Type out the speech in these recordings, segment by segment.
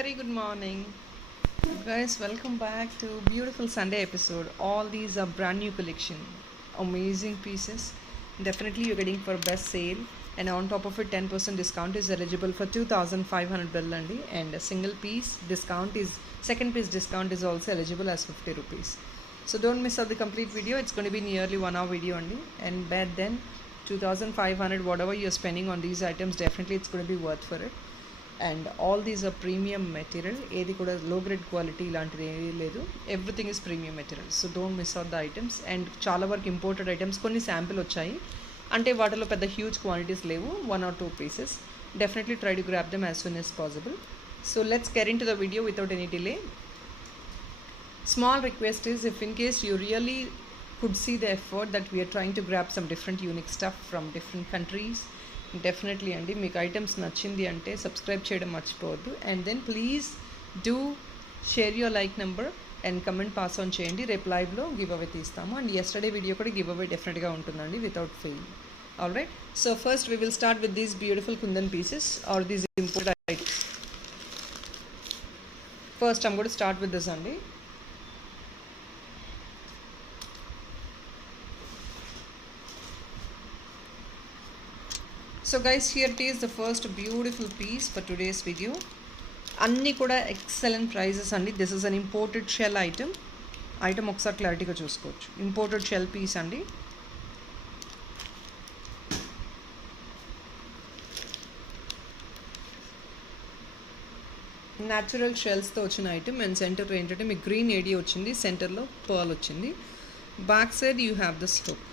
very good morning. Guys, welcome back to beautiful Sunday episode. All these are brand new collection. Amazing pieces. Definitely you're getting for best sale, and on top of it 10% discount is eligible for 2500 bill and a single piece discount is second piece discount is also eligible as 50 rupees. So don't miss out the complete video. It's going to be nearly 1 hour video only, and bet then 2500 whatever you're spending on these items, definitely it's going to be worth for it. And all these are premium material. ఏది కూడా లో grade quality ఇలాంటిది ఏమీ లేదు. Everything is premium material. So don't miss out the items. And చాలా వరకు imported items కొన్ని శాంపిల్ వచ్చాయి, అంటే వాటిలో పెద్ద హ్యూజ్ క్వాంటిటీస్ లేవు, 1 or 2 pieces. Definitely try to grab them as soon as possible. So let's get in to the video without any delay. Small request is, if in case you really could see the effort that we are trying to grab some different unique stuff from different countries, definitely అండి మీకు items నచ్చింది అంటే subscribe చేయడం మర్చిపోవద్దు. And then please do share your like number and comment pass on చేయండి. రేపు లైవ్లో give away తీస్తాము. అండ్ ఎస్టర్డే వీడియో కూడా గివ్ అవే డెఫినెట్గా ఉంటుందండి without fail. All right, so first we will start with these beautiful kundan pieces are these imported items. First I'm going to start with this అండి. So guys, here it is, the first beautiful piece for today's video. అన్నీ కూడా excellent prices అండి. This is an imported shell item. ఒకసారి క్లారిటీగా చూసుకోవచ్చు. Imported shell piece అండి. Natural షెల్స్తో వచ్చిన ఐటమ్. అండ్ సెంటర్లో ఏంటంటే మీకు గ్రీన్ ఏడియా వచ్చింది, సెంటర్లో పర్ల్ వచ్చింది. Back side you have this hook.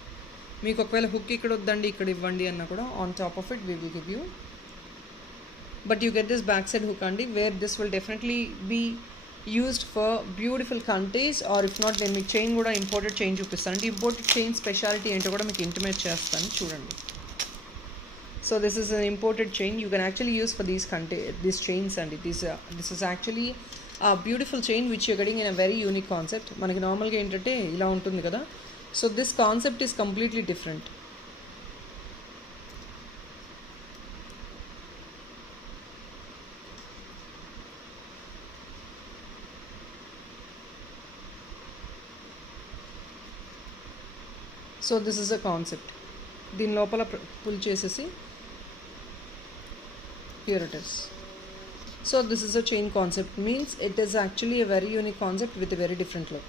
మీకు ఒకవేళ హుక్ ఇక్కడ వద్దండి ఇక్కడ ఇవ్వండి అన్న కూడా on top of it we will give you, but you get this back side hook అండి, where this will definitely be used for beautiful kantes. Or if not, నేను మీకు చైన్ కూడా ఇంపోర్టెడ్ చైన్ చూపిస్తాను. అంటే ఇంపోర్టెడ్ చైన్ స్పెషాలిటీ ఏంటో కూడా మీకు intimate చేస్తాను, చూడండి. So this is an imported chain. You can actually use for these chains అండి. This is actually beautiful chain which you getting in a very unique concept. మనకి నార్మల్గా ఏంటంటే ఇలా ఉంటుంది కదా. So this concept is completely different. So this is a concept. దీని లోపల పుల్ చేసేసి here it is. So this is a chain concept, means it is actually a very unique concept with a very different look.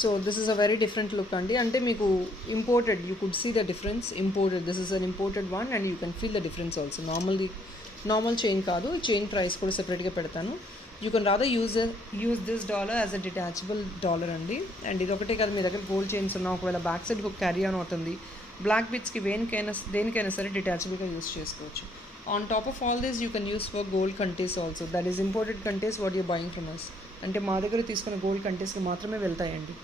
So this is a very different look అండి. అంటే మీకు imported, you could see the difference. Imported, this is an imported one and you can feel the difference also. Normal chain కాదు, chain price కూడా సెపరేట్గా పెడతాను. You can rather use this dollar as a detachable dollar అండి. And ఇది ఒకటే కాదు, మీ దగ్గర గోల్డ్ చైన్స్ ఉన్నా ఒకవేళ back side hook carry on అవుతుంది. బ్లాక్ బిట్స్కి దేనికైనా సరే డిటాచబుల్గా యూస్ చేసుకోవచ్చు. On top of all this you can use for gold kantes also. That is imported kantes what you buying from us. అంటే మా దగ్గర తీసుకున్న గోల్డ్ కంటేస్కి మాత్రమే వెళ్తాయండి.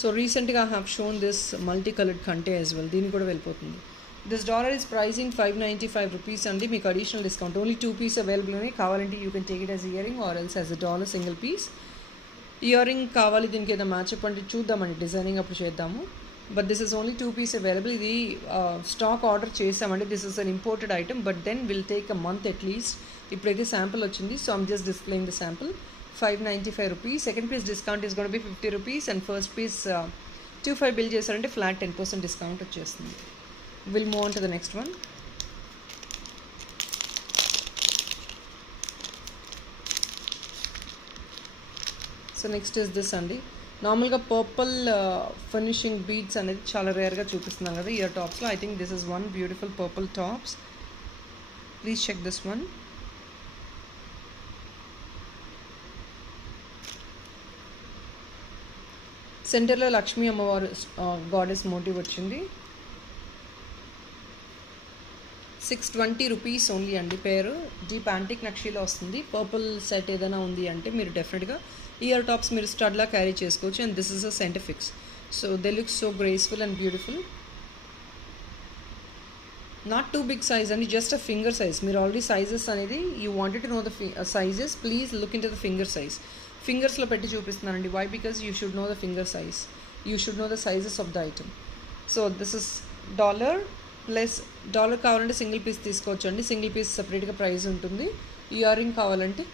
సో రీసెంట్గా I have shown this multi coloured kante as well. దీనికి కూడా వెళ్ళిపోతుంది. This dollar is pricing 595 rupees అండి. మీకు additional discount. Only 2 piece available ఉన్నాయి. కావాలంటే you can take it as ear ring or else as a dollar single piece. Ear ring కావాలి, దీనికి ఏదైనా మ్యాచ్అప్ అంటే చూద్దామండి, డిజైనింగ్ అప్పుడు చేద్దాము. But this is only 2 piece available. ఇది స్టాక్ ఆర్డర్ చేసామండి. This is an imported item, but then will take a month at least. ఇప్పుడైతే శాంపుల్ వచ్చింది, so I'm just displaying the sample. 595 rupees. Second piece discount is gonna be 50 rupees and first piece 25 bill చేశారంటే flat 10% discount వచ్చేస్తుంది. Will move on to the next one. So next is this అండి. నార్మల్గా purple finishing beads అనేది చాలా రేర్గా చూపిస్తున్నాను కదా ear టాప్స్లో. I think this is one beautiful purple tops. Please check this one. సెంటర్లో లక్ష్మీ అమ్మవారు గాడెస్ మోటివ్ వచ్చింది. 620 రూపీస్ ఓన్లీ అండి. పేరు డీప్ యాంటిక్ నక్షీలో వస్తుంది. పర్పుల్ సెట్ ఏదైనా ఉంది అంటే మీరు డెఫినెట్గా ఇయర్ టాప్స్ మీరు స్టడ్లా క్యారీ చేసుకోవచ్చు. And this is a centre fix. So they look so graceful and beautiful. Not too big size అండి, జస్ట్ అ ఫింగర్ సైజ్. మీరు ఆల్రెడీ సైజెస్ అనేది you wanted to know the sizes, please look in to the finger size. ఫింగర్స్లో పెట్టి చూపిస్తున్నానండి. Why? Because you should know the finger size, you should know the sizes of the item. So this is dollar plus dollar కావాలంటే single piece తీసుకోవచ్చు అండి. Single piece సపరేట్గా ప్రైస్ ఉంటుంది. Ear ring కావాలంటే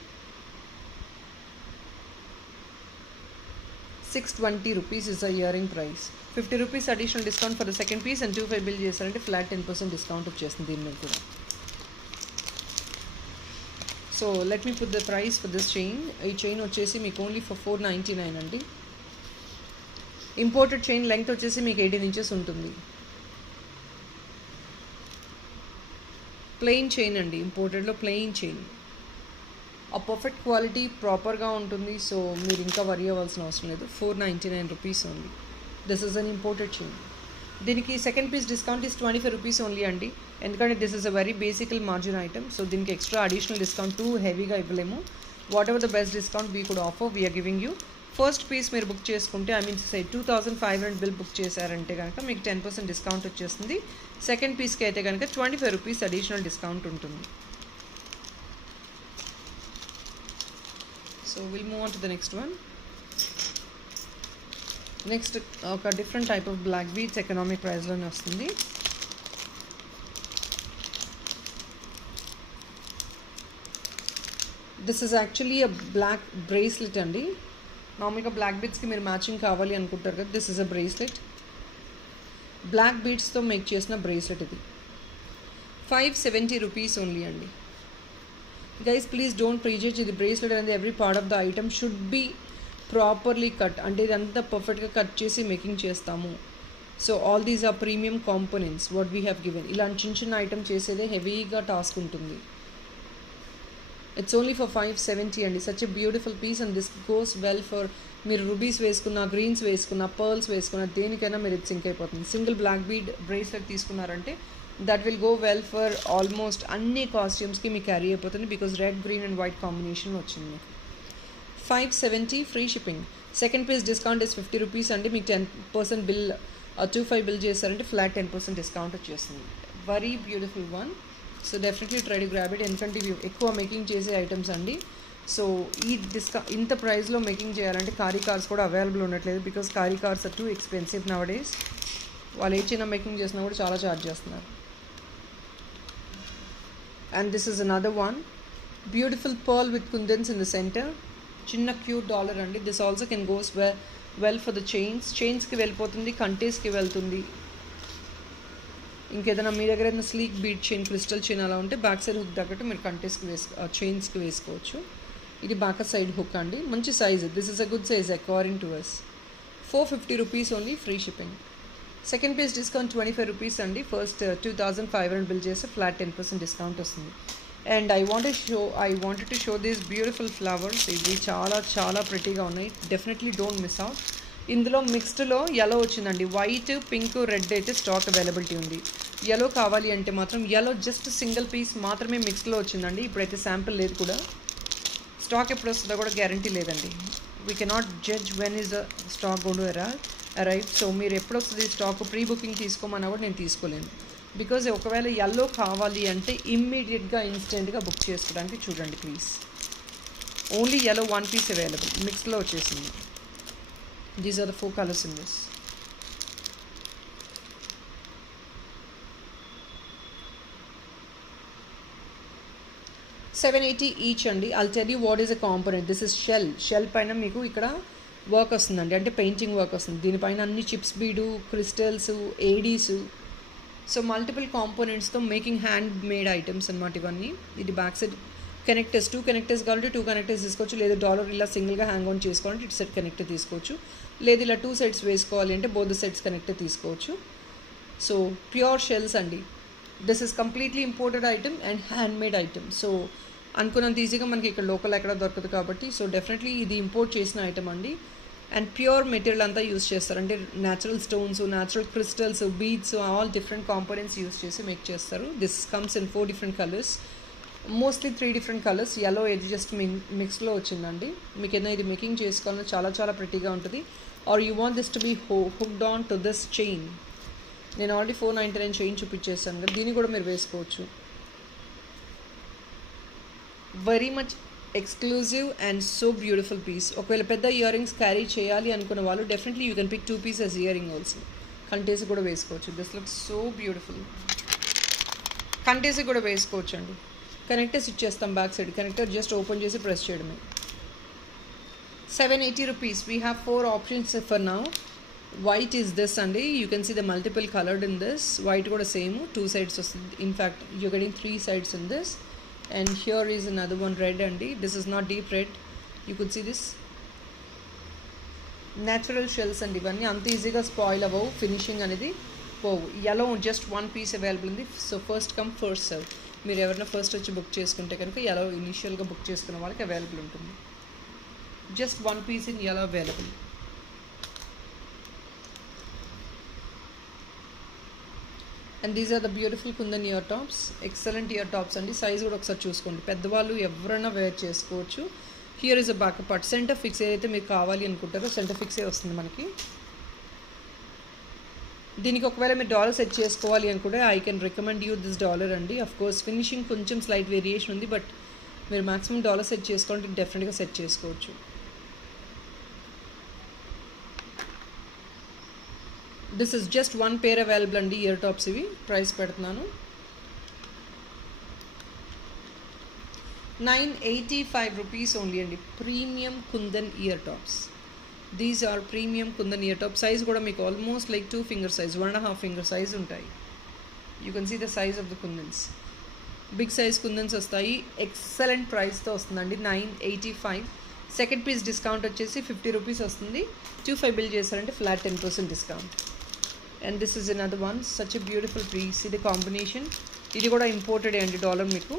620 rupees is the earring price. 50 rupees additional discount for the second piece and 25 bill చేశారంటే flat 10% discount వచ్చేస్తుంది దీని మీద కూడా. So let me put the price for this chain. ఈ చైన్ వచ్చేసి మీకు ఓన్లీ ఫర్ 499 అండి. ఇంపోర్టెడ్ చైన్ లెంగ్త్ వచ్చేసి మీకు 18 inches ఉంటుంది. ప్లెయిన్ చైన్ అండి, ఇంపోర్టెడ్లో ప్లెయిన్ చైన్. ఆ పర్ఫెక్ట్ క్వాలిటీ ప్రాపర్గా ఉంటుంది. సో మీరు ఇంకా వరీ అవ్వాల్సిన అవసరం లేదు. 499 rupees only. This is an imported chain. దీనికి second piece discount is 25 rupees only అండి. ఎందుకంటే this is a very basic margin item. So దీనికి ఎక్స్ట్రా అడిషనల్ డిస్కౌంట్ టూ హెవీగా ఇవ్వలేము. Whatever the best discount we could offer we're giving you. First piece మీరు book చేసుకుంటే 2500 bill book చేశారంటే కనుక మీకు 10% డిస్కౌంట్ వచ్చేస్తుంది. సెకండ్ పీస్కి అయితే కనుక 25 rupees అడిషనల్ డిస్కౌంట్ ఉంటుంది. So we'll move on to the next one. Next ఒక different type of black beads economic ప్రైస్లోనే వస్తుంది. This is actually a black bracelet అండి. నార్మల్గా బ్లాక్ బీడ్స్కి మీరు మ్యాచింగ్ కావాలి అనుకుంటారు కదా, this is a bracelet. Black బీడ్స్తో మేక్ చేసిన బ్రేస్లెట్ ఇది. 570 rupees ఓన్లీ అండి. Guys please don't prejudge. ఇది బ్రేస్లెట్ అనేది every part of the item should be properly cut. అంటే ఇదంతా పర్ఫెక్ట్గా కట్ చేసి మేకింగ్ చేస్తాము. So all these are premium components what we have given. ఇలాంటి చిన్న చిన్న ఐటమ్ చేసేదే హెవీగా టాస్క్ ఉంటుంది. ఇట్స్ ఓన్లీ ఫర్ 570 అండి. Such a beautiful piece and this goes well for మీరు రూబీస్ వేసుకున్న, గ్రీన్స్ వేసుకున్న, పర్ల్స్ వేసుకున్న, దేనికైనా మీరు ఇది సింక్ అయిపోతుంది. సింగిల్ బ్లాక్ బీడ్ బ్రేస్లెట్ తీసుకున్నారంటే that will go well for almost అన్ని కాస్ట్యూమ్స్కి మీకు క్యారీ అయిపోతుంది. Because red, green and white combination వచ్చింది. 570 free shipping. Second piece discount is 50 rupees అండి. మీకు 10% బిల్ 25 బిల్ చేశారంటే ఫ్లాట్ 10% డిస్కౌంట్ వచ్చేస్తుంది. Very beautiful one. So definitely try to grab it. ఎందుకంటే ఇవి ఎక్కువ మేకింగ్ చేసే ఐటమ్స్ అండి. సో ఈ ఇంత ప్రైస్లో మేకింగ్ చేయాలంటే కారీ కార్స్ కూడా అవైలబుల్ ఉండట్లేదు. బికాస్ కారీ కార్స్ are too expensive nowadays. వాళ్ళు ఏ చిన్న మేకింగ్ చేసినా కూడా చాలా ఛార్జ్ చేస్తున్నారు. And this is another one. Beautiful pearl with kundans in the center. Chinna cute dollar andi. This also can goes well for the chains. Chains ki vellipotundi, కంటేస్ కి వెళ్తుంది. ఇంకేదైనా మీ దగ్గర ఏదైనా sleek bead chain, crystal chain అలా ఉంటే back side hook తగ్గట్టు మీరు కంటేస్కి చైన్స్కి వేసుకోవచ్చు. ఇది బ్యాక్ సైడ్ హుక్ అండి. మంచి size. This is a good size according to us. 450 rupees only free shipping. Second piece discount 25 rupees అండి. ఫస్ట్ 2500 బిల్ చేస్తే ఫ్లాట్ 10% డిస్కౌంట్ వస్తుంది. And I wanted to show these beautiful flowers. ఇవి చాలా చాలా ప్రిటీగా ఉన్నాయి. Definitely don't miss out. ఇందులో మిక్స్డ్లో యెల్లో వచ్చిందండి. వైట్, పింక్, రెడ్ అయితే స్టాక్ అవైలబిలిటీ ఉంది. యెల్లో కావాలి అంటే మాత్రం యెల్లో జస్ట్ సింగిల్ పీస్ మాత్రమే మిక్స్డ్లో వచ్చిందండి. ఇప్పుడైతే శాంపిల్ లేదు కూడా. స్టాక్ ఎప్పుడు వస్తుందో కూడా గ్యారంటీ లేదండి. We cannot judge when is the stock gonna to arrive. So మీరు ఎప్పుడు వస్తుంది స్టాక్ ప్రీ బుకింగ్ తీసుకోమన్నా కూడా నేను తీసుకోలేను. బికాజ్ ఒకవేళ యెల్లో కావాలి అంటే ఇమ్మీడియట్గా ఇన్స్టెంట్గా బుక్ చేసుకోవడానికి చూడండి please. Only yellow 1 piece available. మిక్స్లో వచ్చేసింది. These are the 4 colors in this. $780 each అండి. I'll tell you what is a component. This is shell. Shell పైన మీకు ఇక్కడ వర్క్ వస్తుందండి, అంటే పెయింటింగ్ వర్క్ వస్తుంది. దీనిపైన అన్ని chips bead, crystals, ADs, so multiple కాంపోనెంట్స్తో మేకింగ్ హ్యాండ్ మేడ్ ఐటమ్స్ అనమాట ఇవన్నీ. ఇది బ్యాక్ సైడ్ కనెక్టర్స్, 2 connectors కావాలంటే 2 connectors తీసుకోవచ్చు. లేదు డాలర్ ఇలా సింగిల్గా హ్యాంగ్ ఆన్ చేసుకోవాలంటే ఇటు సెట్ కనెక్టర్ తీసుకోవచ్చు. లేదు ఇలా 2 sets వేసుకోవాలి అంటే బోత్ సెట్స్ కనెక్టర్ తీసుకోవచ్చు. సో ప్యూర్ షెల్స్ అండి. This is completely imported item and hand made item. So అనుకున్నంత ఈజీగా మనకి ఇక్కడ లోకల్ ఎక్కడ దొరకదు కాబట్టి సో డెఫినెట్లీ ఇది ఇంపోర్ట్ చేసిన ఐటమ్ అండి. అండ్ ప్యూర్ మెటీరియల్ అంతా యూస్ చేస్తారు, అంటే natural stones, natural crystals, beads, all different components use చేసి మేక్ చేస్తారు. This comes in 4 different colors, mostly 3 different colors. yellow ఇది జస్ట్ మిక్స్లో వచ్చిందండి. మీకు ఏదైనా ఇది మేకింగ్ చేసుకోవాలని చాలా చాలా ప్రిటీగా ఉంటుంది. Are you want this to be hooked on to this chain. నేను ఆల్రెడీ 499 చైన్ చూపించేస్తాను కదా, దీన్ని కూడా మీరు వేసుకోవచ్చు. Very much exclusive and so beautiful piece. ఒకవేళ పెద్ద ఇయర్ రింగ్స్ క్యారీ చేయాలి అనుకున్న వాళ్ళు definitely you can pick 2 pieces ear ring also. కంటేసి కూడా వేసుకోవచ్చు. This looks so beautiful. కంటేసి కూడా వేసుకోవచ్చు అండి. కనెక్టర్స్ ఇచ్చేస్తాం back side. Connector just open చేసి ప్రెస్ చేయడమే. 780 rupees. We have 4 options for now. White is this అండి. You can see the multiple colored in this. White కూడా same, 2 sides వస్తుంది. In fact, you're getting 3 sides in this. And here is another one, red అండి. This is not deep red. You could see this. Natural shells అండి ఇవన్నీ. అంత ఈజీగా స్పాయిల్ అవ్వవు. ఫినిషింగ్ అనేది పోవు. yellow just 1 piece అవైలబుల్ ఉంది. So first come first serve. మీరు ఎవరైనా ఫస్ట్ వచ్చి బుక్ చేసుకుంటే కనుక yellow ఇనిషియల్గా బుక్ చేసుకున్న వాళ్ళకి అవైలబుల్ ఉంటుంది. Just 1 piece in yellow available. And these are the beautiful kundan ear tops. Excellent ear tops అండి. సైజ్ కూడా ఒకసారి చూసుకోండి. పెద్దవాళ్ళు ఎవరైనా వేర్ చేసుకోవచ్చు. Here is a back part. Centre fix ఏదైతే మీకు కావాలి అనుకుంటారో సెంటర్ ఫిక్సే వస్తుంది మనకి. దీనికి ఒకవేళ మీరు డాలర్ సెట్ చేసుకోవాలి అనుకుంటే I can recommend you this dollar అండి. అఫ్ కోర్స్ ఫినిషింగ్ కొంచెం స్లైట్ వేరియేషన్ ఉంది, బట్ మీరు మ్యాక్సిమం డాలర్ సెట్ చేసుకోవాలంటే డెఫినెట్గా సెట్ చేసుకోవచ్చు. This is just 1 pair available అండి. ఇయర్ టాప్స్ ఇవి. ప్రైస్ పెడుతున్నాను 985 rupees ఓన్లీ అండి. Premium kundan ear tops. These are premium kundan ear top. Size కూడా మీకు almost like 2 finger size, 1.5 finger size ఉంటాయి. You can see the size of the kundans. Big size kundans వస్తాయి. Excellent ప్రైస్తో వస్తుందండి. 985. సెకండ్ పీస్ డిస్కౌంట్ వచ్చేసి 50 rupees వస్తుంది. 25 బిల్ చేశారంటే flat 10% discount. And this is another one. Such a beautiful piece. ఇది combination. ఇది కూడా ఇంపోర్టెడ్ అండి. డాలర్ మీకు.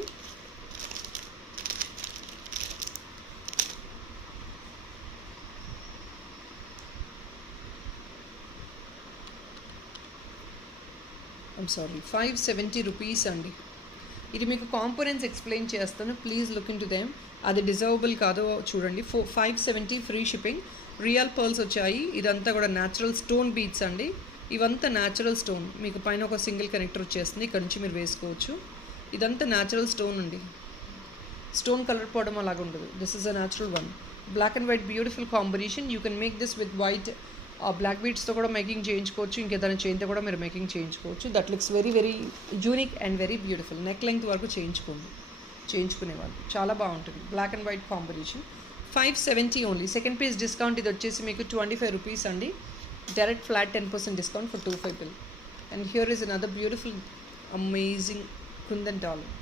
ఐమ్ సారీ, 570 rupees అండి. ఇది మీకు కాంపోనెంట్స్ ఎక్స్ప్లెయిన్ చేస్తాను. Please look in to them. అది డిజర్వబుల్ కాదో చూడండి. 570 ఫ్రీ షిప్పింగ్. రియల్ పర్ల్స్ వచ్చాయి. ఇదంతా కూడా న్యాచురల్ స్టోన్ బీట్స్ అండి. ఇవంతా న్యాచురల్ స్టోన్. మీకు పైన ఒక సింగిల్ కనెక్టర్ వచ్చేస్తుంది. ఇక్కడ నుంచి మీరు వేసుకోవచ్చు. ఇదంతా న్యాచురల్ స్టోన్ అండి. స్టోన్ కలర్ పోవడం అలాగ ఉండదు. This is a natural one. Black and white beautiful combination. You can make this with white black బీట్స్తో కూడా మేకింగ్ చేయించుకోవచ్చు. ఇంకేదైనా చైన్తో కూడా మీరు మేకింగ్ చేయించుకోవచ్చు. That looks very very unique and very beautiful. Neck length వరకు చేయించుకునేవాళ్ళు చాలా బాగుంటుంది. Black and white combination. 570 only. Second piece discount ఇది వచ్చేసి మీకు 25 rupees అండి. Direct flat 10% discount for 25 bill. And here is another beautiful amazing kundan dollar.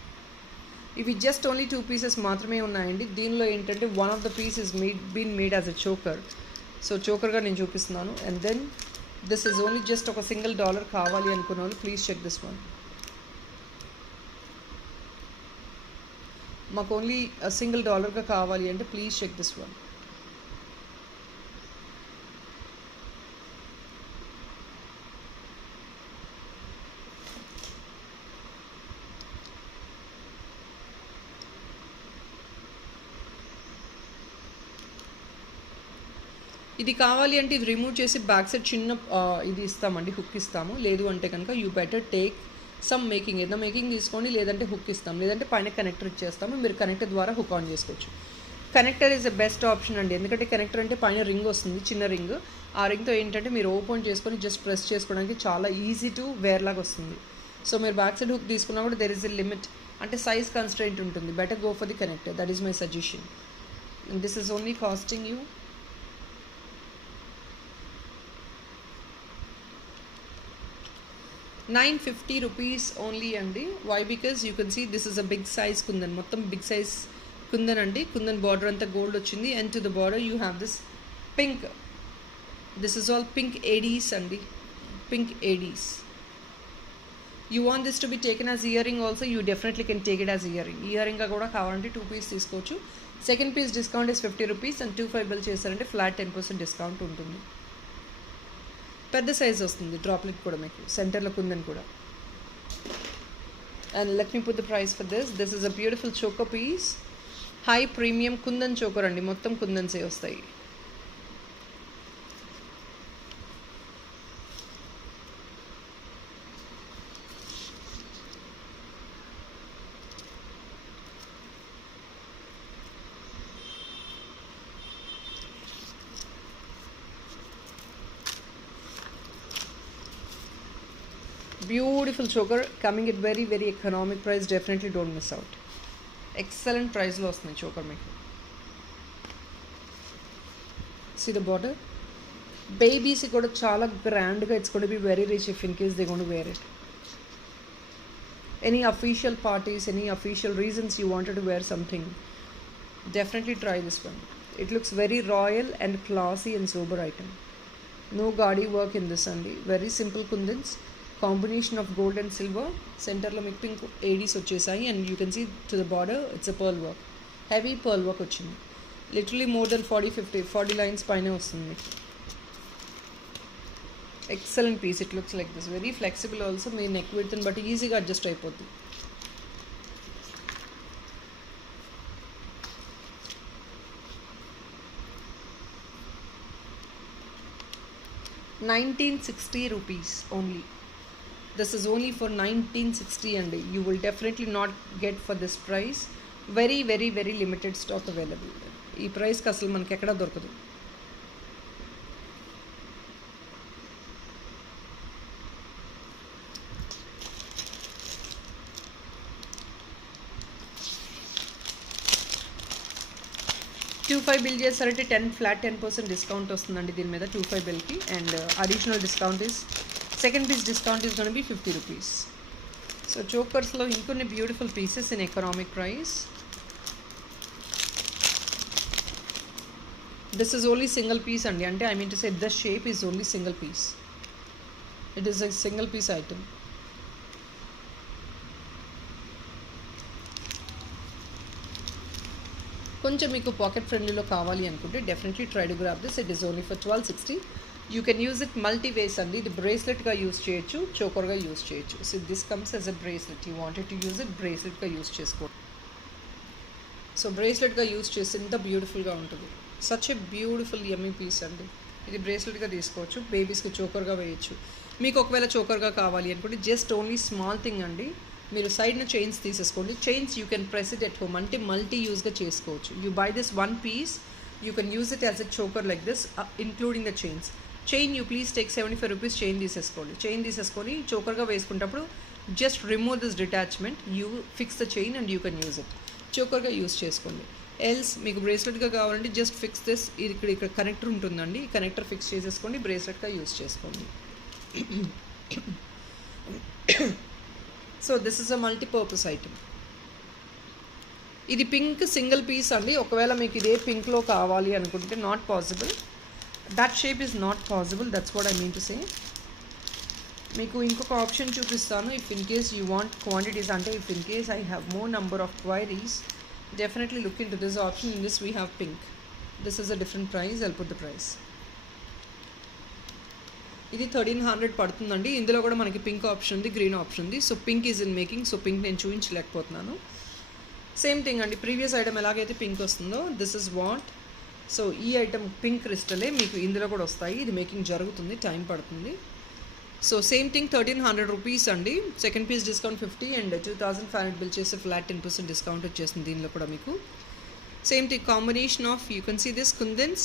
ఇవి just only 2 pieces మాత్రమే ఉన్నాయండి. దీనిలో ఏంటంటే one of the piece is been made as a choker. So చోకర్గా నేను చూపిస్తున్నాను. And then this is only just ఒక single dollar కావాలి అనుకున్న వాళ్ళు ప్లీజ్ చెక్ దిస్ వన్. మాకు ఓన్లీ సింగిల్ డాలర్గా కావాలి అంటే ప్లీజ్ చెక్ దిస్ వన్. ఇది కావాలి అంటే ఇది రిమూవ్ చేసి బ్యాక్ సైడ్ చిన్న ఇది ఇస్తామండి, హుక్ ఇస్తాము. లేదు అంటే కనుక you better take some making. ఏదైనా మేకింగ్ తీసుకోండి, లేదంటే హుక్ ఇస్తాం, లేదంటే పైన కనెక్టర్ ఇచ్చేస్తాము. మీరు కనెక్టర్ ద్వారా హుక్ ఆన్ చేసుకోవచ్చు. Connector is the best option అండి. ఎందుకంటే కనెక్టర్ అంటే పైన రింగ్ వస్తుంది, చిన్న రింగ్. ఆ రింగ్తో ఏంటంటే మీరు ఓపెన్ చేసుకొని జస్ట్ ప్రెస్ చేసుకోవడానికి చాలా ఈజీ టు వేర్ లాగా వస్తుంది. సో మీరు బ్యాక్ సైడ్ హుక్ తీసుకున్నా కూడా దెర్ ఇస్ ఎ లిమిట్, అంటే సైజ్ కన్స్ట్రెయింట్ ఉంటుంది. Better go for the connector. That is my suggestion. This is only costing you 950 rupees only అండి. Why? Because you can see this is a big size kundan. మొత్తం big size kundan అండి. Kundan border అంతా gold వచ్చింది. And to the border you have this pink. This is all pink ADs అండి. Pink ADs. You want this to be taken as ear ring also, you definitely can take it as ear ring. Ear రింగ్గా కూడా కావాలంటే 2 pieces తీసుకోవచ్చు. Second piece discount is 50 rupees and 25 bill చేశారంటే flat 10% discount ఉంటుంది. పెద్ద సైజ్ వస్తుంది. డ్రాప్లెట్ కూడా మీకు సెంటర్లో కుందన్ కూడా. And let me put the price for this. This is a beautiful choker piece. High premium kundan choker అండి. మొత్తం కుందన్సే వస్తాయి. Beautiful choker coming it very very economic price. Definitely don't miss out. Excellent ప్రైస్లో వస్తుంది చోకర్ మీకు. See the border. బేబీస్ కూడా చాలా గ్రాండ్గా, it's gonna be very rich if in case they gonna wear it. Any official parties, any official reasons you wanted to wear something, definitely try this one. It looks very royal and classy and sober item. No gaudy work in this only. Very simple kundans. Combination of gold and silver. Center lo meeku pink ADs వచ్చేసాయి and you can see to the border it's a pearl work. Heavy pearl work వచ్చింది. Literally more than 40 lines పైన వస్తుంది. Excellent piece. It looks like this. Very flexible also. మీ neck విడ్త్ని బట్టి ఈజీగా adjust అయిపోద్ది. ₹1960 only. This is only for 1960 అండి. You will definitely not get for this price. Very very very limited stock available. ఈ ప్రైస్కి అసలు మనకి ఎక్కడా దొరకదు. $25 బిల్ చేస్తారంటే 10% డిస్కౌంట్ వస్తుందండి దీని మీద. 25 బిల్కి. And additional discount is second piece discount is gonna be ₹50. So చోకర్స్లో ఇంకొన్ని beautiful pieces in economic price. This is only single piece అండి. అంటే I mean to say the shape is only single piece. It is a single piece item. కొంచెం మీకు pocket ఫ్రెండ్లీలో కావాలి అనుకుంటే definitely try to grab this. It is only for 1260. You can use it multi ways అండి. ఇది బ్రేస్లెట్గా use చేయొచ్చు, చోకర్గా యూజ్ చేయొచ్చు. So this comes as a bracelet. You wanted to use it బ్రేస్లెట్గా యూజ్ చేసుకో. సో బ్రేస్లెట్గా యూజ్ చేసి ఇంత బ్యూటిఫుల్గా ఉంటుంది. Such a beautiful yummy piece అండి. ఇది బ్రేస్లెట్గా తీసుకోవచ్చు, బేబీస్కి చోకర్గా వేయచ్చు. మీకు ఒకవేళ చోకర్గా కావాలి అనుకుంటే జస్ట్ ఓన్లీ స్మాల్ థింగ్ అండి. మీరు సైడ్న చైన్స్ తీసేసుకోండి. Chains you can press it at home. అంటే మల్టీ యూజ్గా చేసుకోవచ్చు. You buy this one piece, you can use it as a choker like this, including the chains. Chain you please take ₹75 chain తీసేసుకోండి. చైన్ తీసేసుకొని చోకర్గా వేసుకున్నప్పుడు just remove this detachment. You fix the chain and you can use it. చోకర్గా use చేసుకోండి. Else మీకు బ్రేస్లెట్గా కావాలంటే జస్ట్ ఫిక్స్ దిస్. ఇక్కడ కనెక్టర్ ఉంటుందండి. ఈ కనెక్టర్ ఫిక్స్ చేసేసుకోండి, బ్రేస్లెట్గా యూజ్ చేసుకోండి. So this is a multipurpose item. ఇది పింక్ సింగిల్ పీస్ అండి. ఒకవేళ మీకు ఇదే పింక్లో కావాలి అనుకుంటే not possible. That shape is not possible. That's what I mean to say. మీకు ఇంకొక ఆప్షన్ చూపిస్తాను. If in case you want quantities, అంటే if in case I have more number of queries, definitely look in to this option. In this we have pink. This is a different price. I'll put the price. ఇది 1300 పడుతుందండి. ఇందులో కూడా మనకి pink option ఉంది, green option ఉంది. So pink is in making. So pink నేను చూపించలేకపోతున్నాను. Same thing అండి. ప్రీవియస్ ఐటమ్ ఎలాగైతే పింక్ వస్తుందో దిస్ ఇస్ వాట్. సో ఈ ఐటమ్ పింక్ క్రిస్టలే మీకు ఇందులో కూడా వస్తాయి. ఇది మేకింగ్ జరుగుతుంది, టైం పడుతుంది. సో సేమ్ థింగ్ ₹1300 అండి. Second piece discount 50 and 2500 bill చేస్తే ఫ్లాట్ 10% డిస్కౌంట్ వచ్చేస్తుంది దీనిలో కూడా మీకు. Same thing combination of you can see this kundans,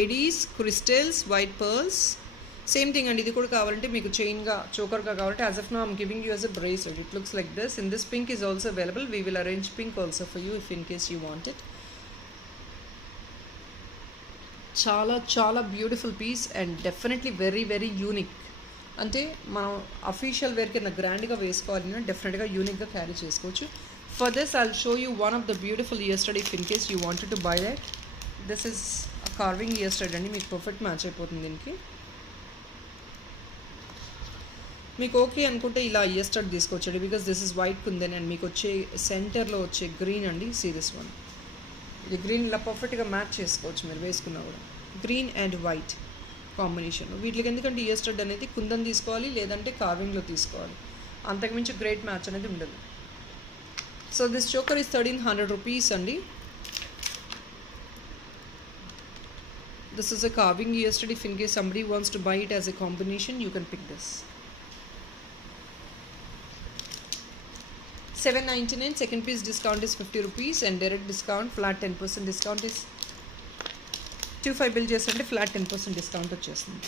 ADs, crystals, white pearls. Same thing అండి. ఇది కూడా కావాలంటే మీకు చైన్గా చోకర్గా కావాలంటే as of now I'm giving you as a bracelet. It looks like this. In this pink is also available. We will arrange pink also for you if in case you want it. చాలా చాలా beautiful piece and definitely very very unique. అంటే మనం official wear కింద గ్రాండ్గా వేసుకోవాలన్నా డెఫినెట్గా యూనిక్గా క్యారీ చేసుకోవచ్చు. For this I'll show you one of the beautiful year stud if in case you wanted to buy that. This is carving year stud అండి. మీకు పర్ఫెక్ట్ మ్యాచ్ అయిపోతుంది దీనికి. మీకు ఓకే అనుకుంటే ఇలా ఇయర్ స్టడ్ తీసుకోవచ్చండి. Because this is white kundan and మీకు వచ్చే సెంటర్లో వచ్చే గ్రీన్ అండి. See this one. ఇది గ్రీన్ ఇలా పర్ఫెక్ట్గా మ్యాచ్ చేసుకోవచ్చు మీరు వేసుకున్నా కూడా. Green and white combination. వీటికి ఎందుకంటే ఇయర్ స్టడ్ అనేది కుందన్ తీసుకోవాలి, లేదంటే కార్వింగ్లో తీసుకోవాలి. అంతకుమించి గ్రేట్ మ్యాచ్ అనేది ఉండదు. సో దిస్ చోకర్ ఈస్ ₹1300 అండి. This is a carving year stud. If in case somebody wants to buy it as a combination, you can pick this. $799. Second piece discount is ₹50 and direct discount flat 10% discount is 25 బిల్ చేస్తుంటే ఫ్లాట్ 10% discount వచ్చేస్తుంది.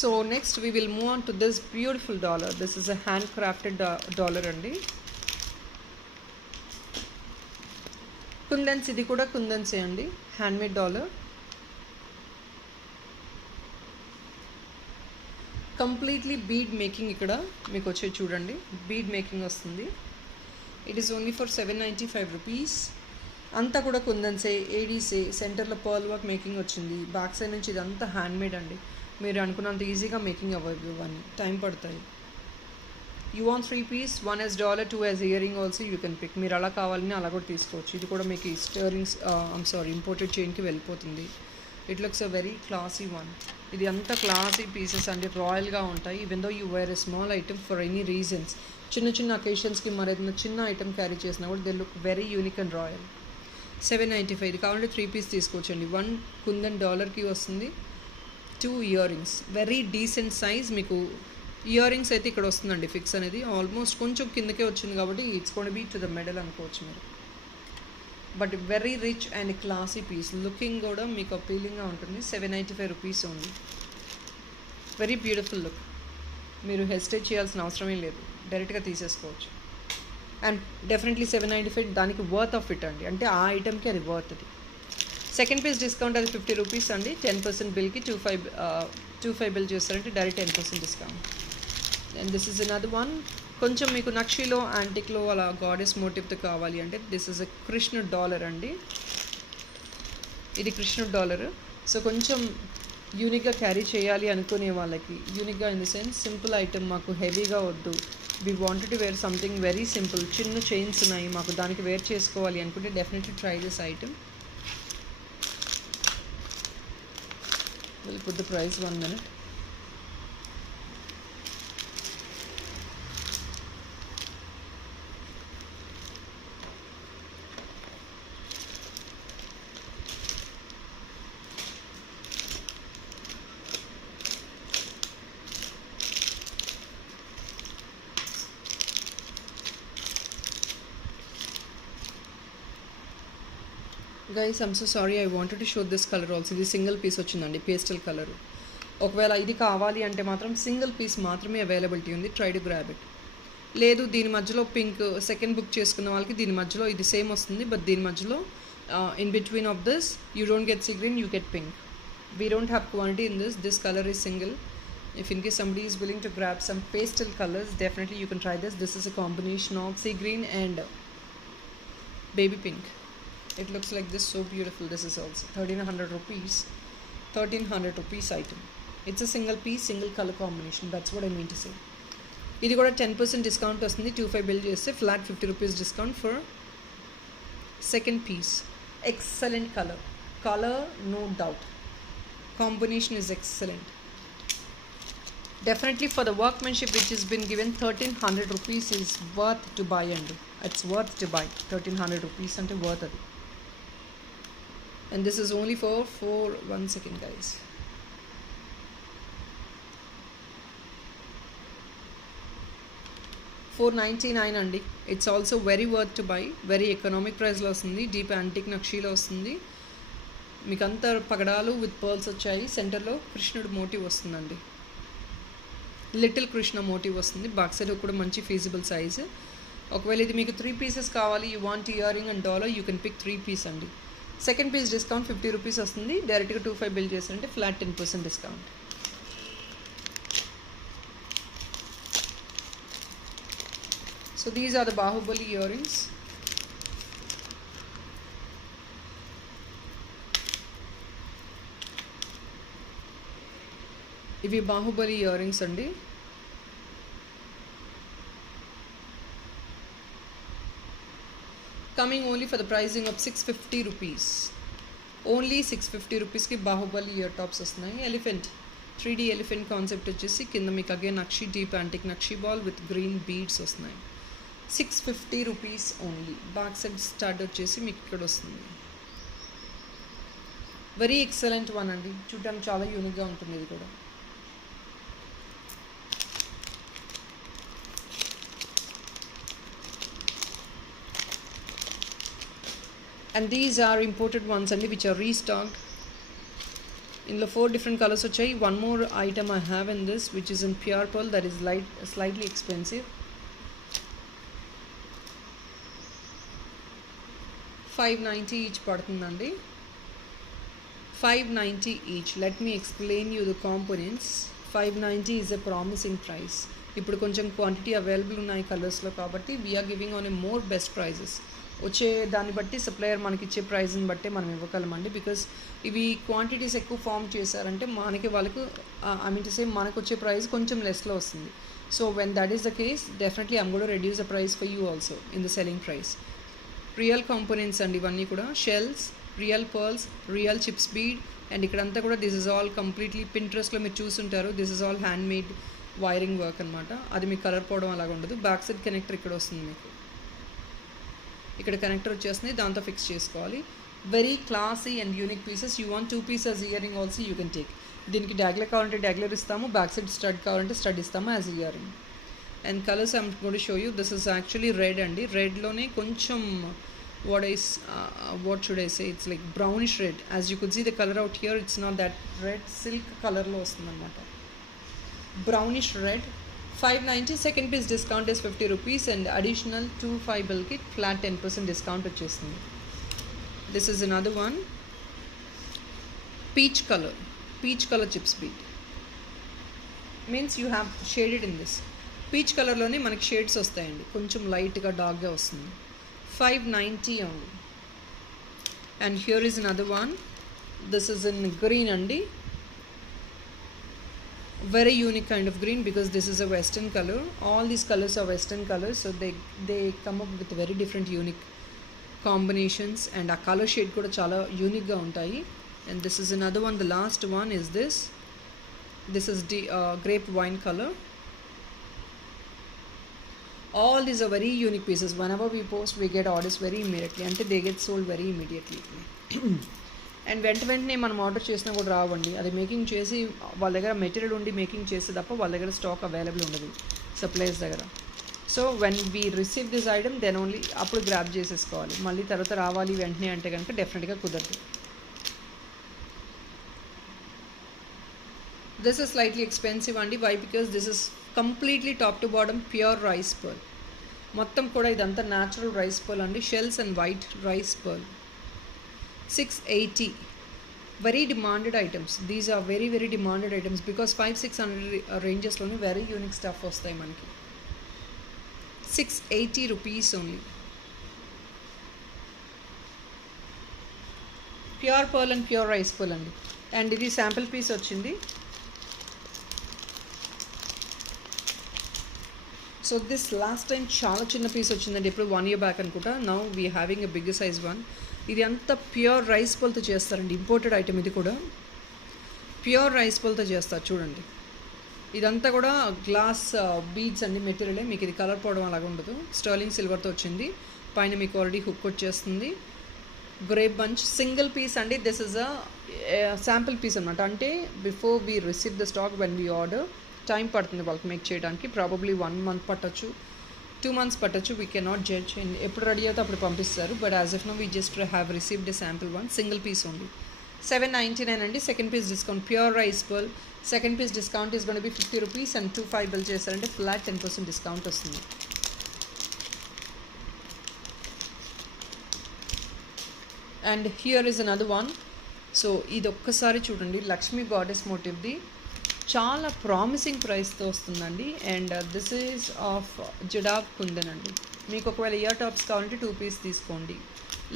So next we will move on to this beautiful dollar. This is a hand crafted dollar అండి. కుందన్స్, ఇది కూడా కుందన్సే అండి, handmade dollar. Completely bead making ఇక్కడ మీకు వచ్చేది చూడండి, బీడ్ మేకింగ్ వస్తుంది. ఇట్ ఈస్ ఓన్లీ ఫర్ 795 రూపీస్. అంతా కూడా కుందన్సే, ఏడీసే, సెంటర్లో పర్ల్ వర్క్ మేకింగ్ వచ్చింది. బ్యాక్ సైడ్ నుంచి ఇదంతా హ్యాండ్మేడ్ అండి. మీరు అనుకున్నంత ఈజీగా మేకింగ్ అవ్వదు, ఇవన్నీ టైం పడతాయి. You want 3 piece, 1 as dollar, 2 as earring also you can pick. మీరు అలా కావాలని అలా కూడా తీసుకోవచ్చు. ఇది కూడా మీకు స్టర్లింగ్స్ ఇంపోర్టెడ్ చైన్కి వెళ్ళిపోతుంది. It looks a very classy one. ఇది అంతా క్లాసీ పీసెస్ అండి, రాయల్గా ఉంటాయి. Even though you wear a small item for any reasons, చిన్న చిన్న అకేషన్స్కి మరేదైనా చిన్న ఐటమ్ క్యారీ చేసినా కూడా they look very unique and royal. 795. ఇది కావాలంటే 3 పీస్ తీసుకోవచ్చండి. 1 కుందన్ డాలర్కి వస్తుంది, 2 ear rings, very decent size. మీకు ఇయర్ రింగ్స్ అయితే ఇక్కడ వస్తుందండి ఫిక్స్ అనేది, ఆల్మోస్ట్ కొంచెం కిందకే వచ్చింది కాబట్టి it's gonna be to the medal అనుకోవచ్చు మీరు. But very rich and classy piece, looking కూడా మీకు అపీలింగ్గా ఉంటుంది. 795 rupees only. Very beautiful look. మీరు హెసిటేట్ చేయాల్సిన అవసరమే లేదు, డైరెక్ట్గా తీసేసుకోవచ్చు. అండ్ డెఫినెట్లీ 795 దానికి వర్త్ ఆఫ్ ఇట్ అండి, అంటే ఆ ఐటమ్కి అది వర్త్. అది సెకండ్ పీస్ డిస్కౌంట్, అది 50 రూపీస్ అండి. 10% బిల్కి 25 బిల్ చేస్తారంటే డైరెక్ట్ 10% discount. And this is another one. కొంచెం మీకు నక్షిలో యాంటిక్లో అలా గాడెస్ మోటివ్తో కావాలి అంటే దిస్ ఇస్ అ కృష్ణుడ్ డాలర్ అండి. ఇది కృష్ణుడ్ డాలర్. సో కొంచెం యూనిక్గా క్యారీ చేయాలి అనుకునే వాళ్ళకి, యూనిక్గా in the sense simple item, మాకు హెవీగా వద్దు, we wanted to wear something very simple, చిన్న చైన్స్ ఉన్నాయి మాకు, దానికి వేర్ చేసుకోవాలి అనుకుంటే definitely try this item. Will put the price 1 minute. Guys I'm so sorry, I wanted to show this colour also. ఇది సింగిల్ పీస్ వచ్చిందండి, pastel colour. ఒకవేళ ఇది కావాలి అంటే మాత్రం సింగిల్ పీస్ మాత్రమే అవైలబిలిటీ ఉంది, ట్రై టు గ్రాబ్ ఇట్. లేదు దీని మధ్యలో పింక్ సెకండ్ బుక్ చేసుకున్న వాళ్ళకి దీని మధ్యలో ఇది సేమ్ వస్తుంది, బట్ దీని మధ్యలో in between of this you don't get sea green, you get pink. We don't have quantity in this colour is single. If in case somebody is willing to grab some pastel colors, definitely you can try this. This is a combination of sea green and baby pink. It looks like this, so beautiful. This is also 1300 rupees. 1300 rupees item. It's a single piece, single color combination. That's what I mean to say. ఇది కూడా 10% discount వస్తుంది. 25 bill చేస్తే flat 50 rupees discount for second piece. Excellent colour no doubt, combination is excellent. Definitely for the workmanship which has been given, 1300 rupees is worth to buy and it's worth to buy. 1300 rupees ante worth adi. And this is only for 1 second guys. $499 అండి. It's also very worth to by. Very economic ప్రైస్లో వస్తుంది. Deep antique నక్షీలో వస్తుంది. మీకు అంతా పగడాలు with pearls వచ్చాయి. సెంటర్లో కృష్ణుడు మోటివ్ వస్తుందండి, లిటిల్ కృష్ణ మోటివ్ వస్తుంది. బాక్ సైడ్ కూడా మంచి ఫీజిబుల్ సైజ్. ఒకవేళ ఇది మీకు 3 పీసెస్ కావాలి, you want ear ring and dollar, you can pick 3 piece అండి. సెకండ్ పీస్ డిస్కౌంట్ 50 రూపీస్ వస్తుంది. డైరెక్ట్గా 25 బిల్ చేస్తారంటే flat 10% discount. So these are the Baahubali ear rings. ఇవి బాహుబలి ఇయర్ రింగ్స్ అండి. Coming only for the pricing of 650 rupees. Only 650 రూపీస్కి Baahubali ear tops వస్తున్నాయి. Elephant 3D elephant concept వచ్చేసి కింద మీకు అగే నక్షి డీప్ యాంటిక్ నక్షి బాల్ విత్ గ్రీన్ బీడ్స్ వస్తున్నాయి. 650 rupees only. Back side start వచ్చేసి మీకు ఇక్కడ వస్తుంది. వెరీ ఎక్సలెంట్ వన్ అండి, చూడడానికి చాలా యూనిక్గా ఉంటుంది ఇది కూడా. And these are imported ones and which are restocked. ఇందులో 4 డిఫరెంట్ కలర్స్ వచ్చాయి. One more item I have in this which is in pure pearl that is slightly expensive. 590 ఈచ్ పడుతుందండి. 590 each. Let me explain you the components. 590 is a promising price. ఇప్పుడు కొంచెం quantity available ఉన్నాయి కలర్స్లో కాబట్టి we are giving on a more best prices. వచ్చే దాన్ని బట్టి supplier మనకి ఇచ్చే ప్రైజ్ని బట్టే మనం ఇవ్వగలమండి. బికాస్ ఇవి క్వాంటిటీస్ ఎక్కువ ఫామ్ చేశారంటే వాళ్ళకు ఐ మీన్ టు సే మనకు వచ్చే ప్రైస్ కొంచెం లెస్లో వస్తుంది. So when that is the case definitely I'm gonna reduce the price for you also in the selling price. Real components అండి ఇవన్నీ కూడా. Shells, real pearls, real chips bead, and ఇక్కడంతా కూడా దిస్ ఇస్ ఆల్ కంప్లీట్లీ పింట్రెస్ట్లో మీరు చూసుంటారు. This is all hand made wiring work అనమాట. అది మీకు కలర్ పోవడం అలాగ ఉండదు. బ్యాక్ సైడ్ కనెక్టర్ ఇక్కడ వస్తుంది మీకు. ఇక్కడ కనెక్టర్ వచ్చేస్తుంది, దాంతో ఫిక్స్ చేసుకోవాలి. Very classy and unique pieces. You want 2 pieces ear ring also you can take. దీనికి డాగ్లర్ కావాలంటే డాగ్లర్ ఇస్తాము, బ్యాక్ సైడ్ స్టడ్ కావాలంటే స్టడ్ ఇస్తాము as ear ring. And colours I'm going to show you. This is actually red అండి. రెడ్లోనే కొంచెం what should I say, it's like brownish red. As you could see the color out here, it's not that red, silk color lo vastundannamata. Brownish red. 590. Second piece discount is 50 rupees and additional 25 bill kit flat 10% discount వచ్చేస్తుంది. This is another one. Peach color chips bead means you have shaded in this. Peach color లోనే మనకి షేడ్స్ వస్తాయండి, కొంచెం లైట్గా డార్క్గా వస్తుంది. 590 only. And here is another one. This is in green andi. Very unique kind of green because this is a western color. All these colors are western colors, so they come up with very different unique combinations, and a color shade kuda chala unique ga untayi. And this is another one. The last one is this is the grape wine color. All these are very unique pieces. Whenever we post, we get orders very immediately. Ante they get sold very immediately. And వెంటనే మనం ఆర్డర్ చేసినా కూడా రావండి. అది మేకింగ్ చేసి వాళ్ళ దగ్గర మెటీరియల్ ఉండి మేకింగ్ చేస్తే తప్ప వాళ్ళ దగ్గర స్టాక్ అవైలబుల్ ఉండదు సప్లయర్స్ దగ్గర. So when we receive this item then only అప్పుడు గ్రాప్ చేసేసుకోవాలి. మళ్ళీ తర్వాత రావాలి వెంటనే అంటే కనుక డెఫినెట్గా కుదరదు. దిస్ ఇస్ స్లైట్లీ ఎక్స్పెన్సివ్ అండి. Why? Because this is completely top to bottom pure rice pearl. మొత్తం కూడా ఇదంతా న్యాచురల్ రైస్ పర్ల్ అండి. Shells and white rice pearl. 680. Very demanded items. These are very very demanded items because 500-600 రేంజెస్లోనే very unique stuff వస్తాయి మనకి. 680 rupees only. Pure pearl and pure rice pearl అండి. And ఇది sample piece వచ్చింది. So this last time చాలా చిన్న పీస్ వచ్చిందండి, ఇప్పుడు 1 year బ్యాక్ అనుకుంటా. Now we having a bigger size one. ఇది అంతా ప్యూర్ రైస్ పర్ల్తో చేస్తారండి. ఇంపోర్టెడ్ ఐటమ్ ఇది కూడా. ప్యూర్ రైస్ పర్ల్తో చేస్తారు చూడండి. ఇదంతా కూడా గ్లాస్ బీడ్స్ అండి, మెటీరియలే. మీకు ఇది కలర్ పోవడం అలాగ ఉండదు. స్టర్లింగ్ సిల్వర్తో వచ్చింది. పైన మీకు ఆల్రెడీ హుక్ వచ్చేస్తుంది. గ్రేప్ బంచ్ సింగిల్ పీస్ అండి. This is a sample piece అనమాట. అంటే before we receive the stock when we order time పడుతుంది వాళ్ళకి మేక్ చేయడానికి. ప్రాబబ్లీ 1 month పట్టచ్చు, 2 months పట్టచ్చు. We cannot judge. ఎప్పుడు రెడీ అవుతే అప్పుడు పంపిస్తారు. But as if know we just have received a sample one. Single piece only. 799 అండి. Second piece discount. Pure rice pearl. Second piece discount is gonna be 50 rupees and 25 bill చేస్తారంటే flat 10% discount వస్తుంది. And here is another one. So ఇది ఒక్కసారి చూడండి. లక్ష్మీ గాడెస్ మోటివ్ది చాలా promising ప్రైస్తో వస్తుందండి. And this is of jadau kundan అండి. మీకు ఒకవేళ ఇయర్ టాప్స్ కావాలంటే 2 pieces తీసుకోండి.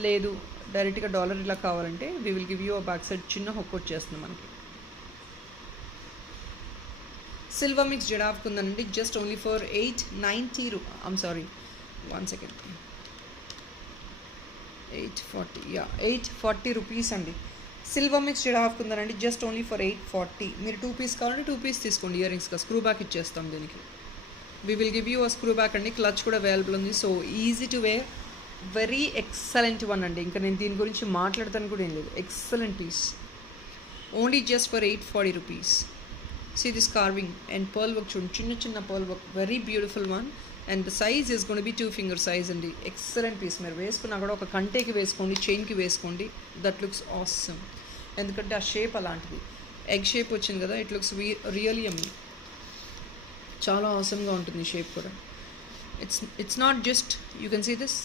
లేదు డైరెక్ట్గా డాలర్ ఇలా కావాలంటే we will give you back side చిన్న హుక్ వచ్చేస్తుంది మనకి. సిల్వర్ మిక్స్ జడాబ్ కుందన్ అండి. Just only for 890 I'm sorry 1 second. 840 rupees అండి. సిల్వర్ మిక్స్ జడాబ్ కుందన్ అండి. Just only for 840. మీరు 2 pieces కావాలంటే 2 pieces తీసుకోండి. ఇయర్ రింగ్స్గా స్క్రూ బ్యాక్ ఇచ్చేస్తాం దీనికి. We will give you a screw back అండి. క్లచ్ కూడా అవైలబుల్ ఉంది. So easy to wear. Very excellent one అండి. ఇంకా నేను దీని గురించి మాట్లాడతాను కూడా ఏం లేదు. Excellent piece. Only just for 840 rupees. See this carving and pearl work చూడండి. చిన్న చిన్న pearl work. Very beautiful one. And the size is gonna be 2 finger size అండి. Excellent piece. మీరు వేసుకున్నా కూడా ఒక కంటేకి వేసుకోండి, చైన్కి వేసుకోండి. That looks awesome. ఎందుకంటే ఆ షేప్ అలాంటిది. ఎగ్ షేప్ వచ్చింది కదా, ఇట్ లుక్స్ రియల్లీ యమ్మీ. చాలా అవసరంగా ఉంటుంది షేప్ కూడా. It's not just, you can see this.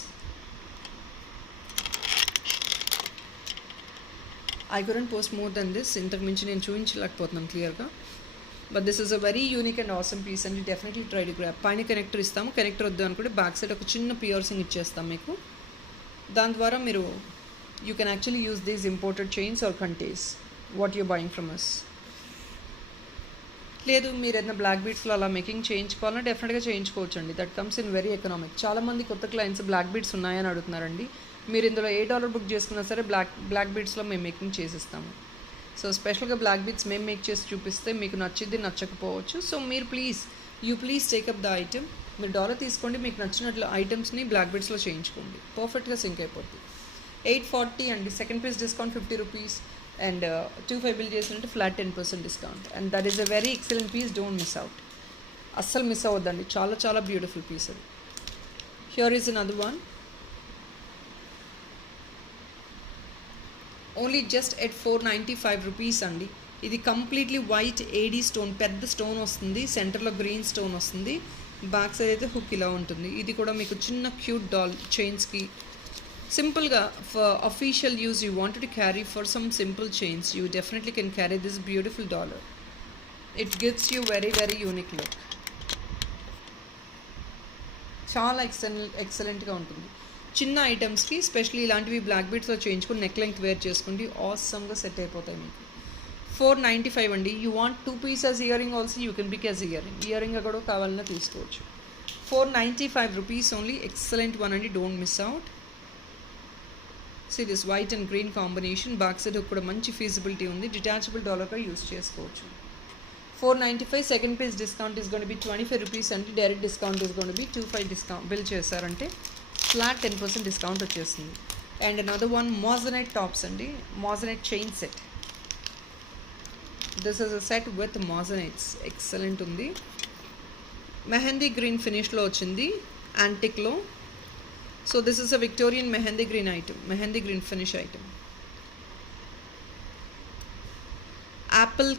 I couldn't post more than this. ఇంతకు మించి నేను చూపించలేకపోతున్నాను క్లియర్గా. But this is a very unique and awesome piece and definitely try to grab. పైన కనెక్టర్ ఇస్తాము, కనెక్టర్ వద్దు అనుకుంటే బ్యాక్ సైడ్ ఒక చిన్న పియర్సింగ్ ఇచ్చేస్తాం మీకు. దాని ద్వారా మీరు you can actually use these imported chains are కంటేస్ what you buying from us. లేదు మీరు ఏదైనా బ్లాక్ బీడ్స్లో అలా మేకింగ్ చేయించుకోవాలన్నా డెఫినెట్గా చేయించుకోవచ్చు అండి. That comes in very economic. చాలామంది కొత్త క్లయింట్స్ బ్లాక్ బీడ్స్ ఉన్నాయని అడుగుతున్నారండి. మీరు ఇందులో $8 బుక్ చేసుకున్నా సరే బ్లాక్ బీడ్స్లో మేము మేకింగ్ చేసిస్తాము. సో స్పెషల్గా బ్లాక్ బీడ్స్ మేము మేక్ చేసి చూపిస్తే మీకు నచ్చిద్ది, నచ్చకపోవచ్చు. సో మీరు ప్లీజ్ టేకప్ ద ఐటమ్. మీరు $1 తీసుకోండి, మీకు నచ్చినట్లు ఐటమ్స్ని బ్లాక్ బీడ్స్లో చేయించుకోండి, పర్ఫెక్ట్గా సింక్ అయిపోద్ది. 840 అండి. Second piece discount ₹50 and 25 bill చేసినట్టు flat 10% discount. And that is a very excellent piece, don't miss out. అస్సలు మిస్ అవ్వద్దండి, చాలా చాలా బ్యూటిఫుల్ పీస్ అది. Here is another one, only just at ₹495 అండి. ఇది కంప్లీట్లీ వైట్ ఏడీ స్టోన్, పెద్ద stone వస్తుంది, సెంటర్లో గ్రీన్ స్టోన్ వస్తుంది, బ్యాక్ సైడ్ అయితే హుక్ ఇలా ఉంటుంది. ఇది కూడా మీకు చిన్న క్యూట్ డాల్ చైన్స్కి సింపుల్గా for official use you wanted to carry for some simple chains, you definitely can carry this beautiful dollar. It gives you very very unique look. చాలా ఎక్సలెంట్గా ఉంటుంది. చిన్న ఐటమ్స్కి స్పెషల్లీ ఇలాంటివి బ్లాక్ బీడ్స్లో చేయించుకుని నెక్ లెంగ్త్ వేర్ చేసుకుంటే ఆసమ్గా సెట్ అయిపోతాయి మీకు. $495 అండి. You want 2 pieces ear ring also you can pick as ear ring కూడా కావాలన్నా తీసుకోవచ్చు. $495 ఓన్లీ. ఎక్సలెంట్ వన్ అండి, don't miss out. See this white and green combination. Back side కూడా మంచి ఫీజిబిలిటీ ఉంది, డిటాచబుల్ డాలర్గా యూస్ చేసుకోవచ్చు. $495. Second piece discount is gonna be $25 అండి. Direct discount is gonna be 25 discount bill చేశారంటే ఫ్లాట్ 10% డిస్కౌంట్ వచ్చేస్తుంది. And another one moissanite tops అండి, moissanite chain set. This is a set with moissanites. Excellent ఉంది. Mehndi green ఫినిష్లో వచ్చింది, యాంటిక్లో. So this is a Victorian mehndi green item, mehndi green finish item. Apple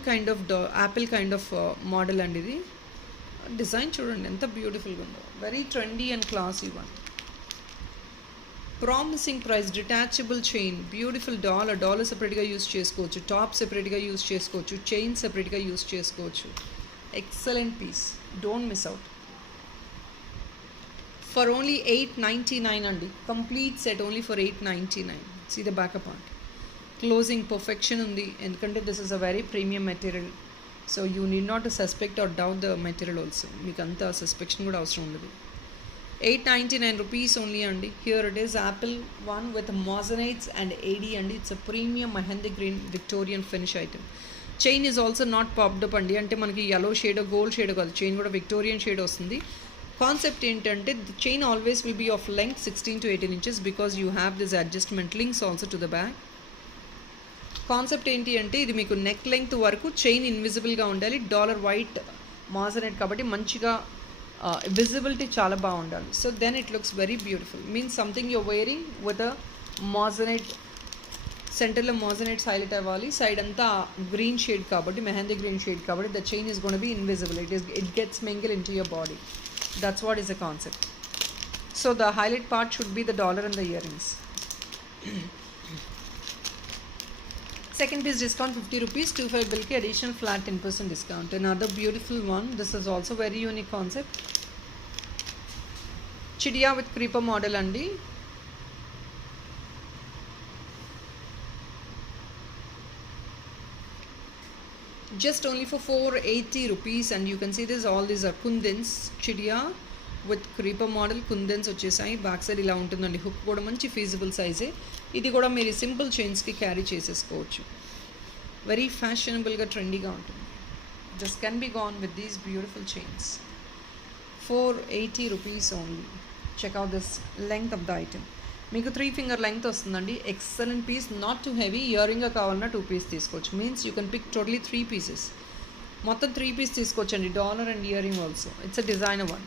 kind of model అండి ఇది. Design చూడండి ఎంత బ్యూటిఫుల్గా ఉందో, very trendy and classy one. Promising price, detachable chain, beautiful dollar సెపరేట్గా యూస్ చేసుకోవచ్చు, టాప్ సెపరేట్గా యూస్ చేసుకోవచ్చు, చైన్ సెపరేట్గా యూస్ చేసుకోవచ్చు. Excellent piece, don't miss out. For only $899 అండి. Complete set only for $899. See the backup part, closing perfection ఉంది, ఎందుకంటే this is a very premium material. So you need not suspect or doubt the material also. మీకు అంత suspicion కూడా అవసరం ఉండదు. $899 only అండి. Here it is apple one with moissanites and AD అండి. It's a premium mehndi green Victorian finish item. Chain is also not popped up అండి, అంటే మనకి యెల్లో షేడ్ గోల్డ్ షేడ్ కాదు, చైన్ కూడా విక్టోరియన్ షేడ్ వస్తుంది. కాన్సెప్ట్ ఏంటంటే the chain always will be of length 16 to 18 inches because you have this adjustment links also to the back. Concept ఏంటి అంటే ఇది మీకు నెక్ లెంగ్త్ వరకు చైన్ ఇన్విజిబుల్గా ఉండాలి. డాలర్ వైట్ మాజనైట్ కాబట్టి మంచిగా విజిబిలిటీ చాలా బాగుండాలి. So then it looks very beautiful. Means something your wearing with a moissanite, సెంటర్లో మాజనైట్స్ హైలైట్ అవ్వాలి, సైడ్ అంతా గ్రీన్ షేడ్ కాబట్టి, మెహందీ గ్రీన్ షేడ్ కాబట్టి the chain is gonna be invisible. It gets mingle in to your body. That's what is the concept. So the highlight part should be the dollar and the earrings. Second piece discount $50, 25 bill ki additional flat 10% discount. Another beautiful one. This is also very unique concept. Chidiya with creeper model andi. Just only for $480 and you can see this, all these are kundins. Chidiya with creeper model kundins వచ్చేసాయి. Back side ఇలా ఉంటుందండి, హుక్ కూడా మంచి ఫీజిబుల్ సైజే. ఇది కూడా మీరు simple చైన్స్కి క్యారీ చేసేసుకోవచ్చు. వెరీ ఫ్యాషనబుల్గా ట్రెండీగా ఉంటుంది. This can be gone with these beautiful chains. $480 only. Check out this length of the item. మీకు 3 finger లెంగ్త్ వస్తుందండి. Excellent piece, not too heavy. Ear రింగ్గా కావాలన్నా 2 pieces తీసుకోవచ్చు. Means you can pick totally 3 pieces. మొత్తం 3 pieces తీసుకోవచ్చండి, dollar and ear ring also. It's a designer one.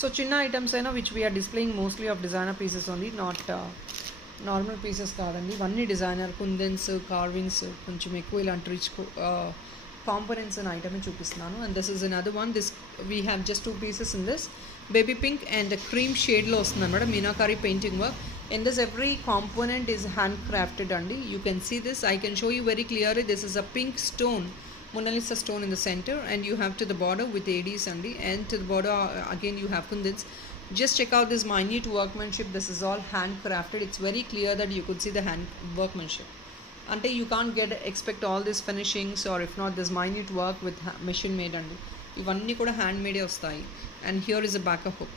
So so చిన్న items అయినా which we are displaying mostly of designer pieces only, not normal pieces కాదండి. ఇవన్నీ designer kundans, carvings, కొంచెం ఎక్కువ ఇలాంటి rich components అనే ఐటమ్ చూపిస్తున్నాను. And this is another one. This we have just 2 pieces in this. Baby pink and cream షేడ్లో వస్తుంది అనమాట, meenakari painting work. In this every component is handcrafted andi. You can see this. I can show you very clearly. This is a pink stone, Mona Lisa stone in the center, and you have to the border with ADs andi, and to the border again you have kundans. Just check out this minute workmanship. This is all handcrafted. It's very clear that you could see the hand workmanship. Ante you can't expect all this finishings, or if not this minute work with machine made andi. Ivanni kuda handmade vastayi. And here is a backer hook.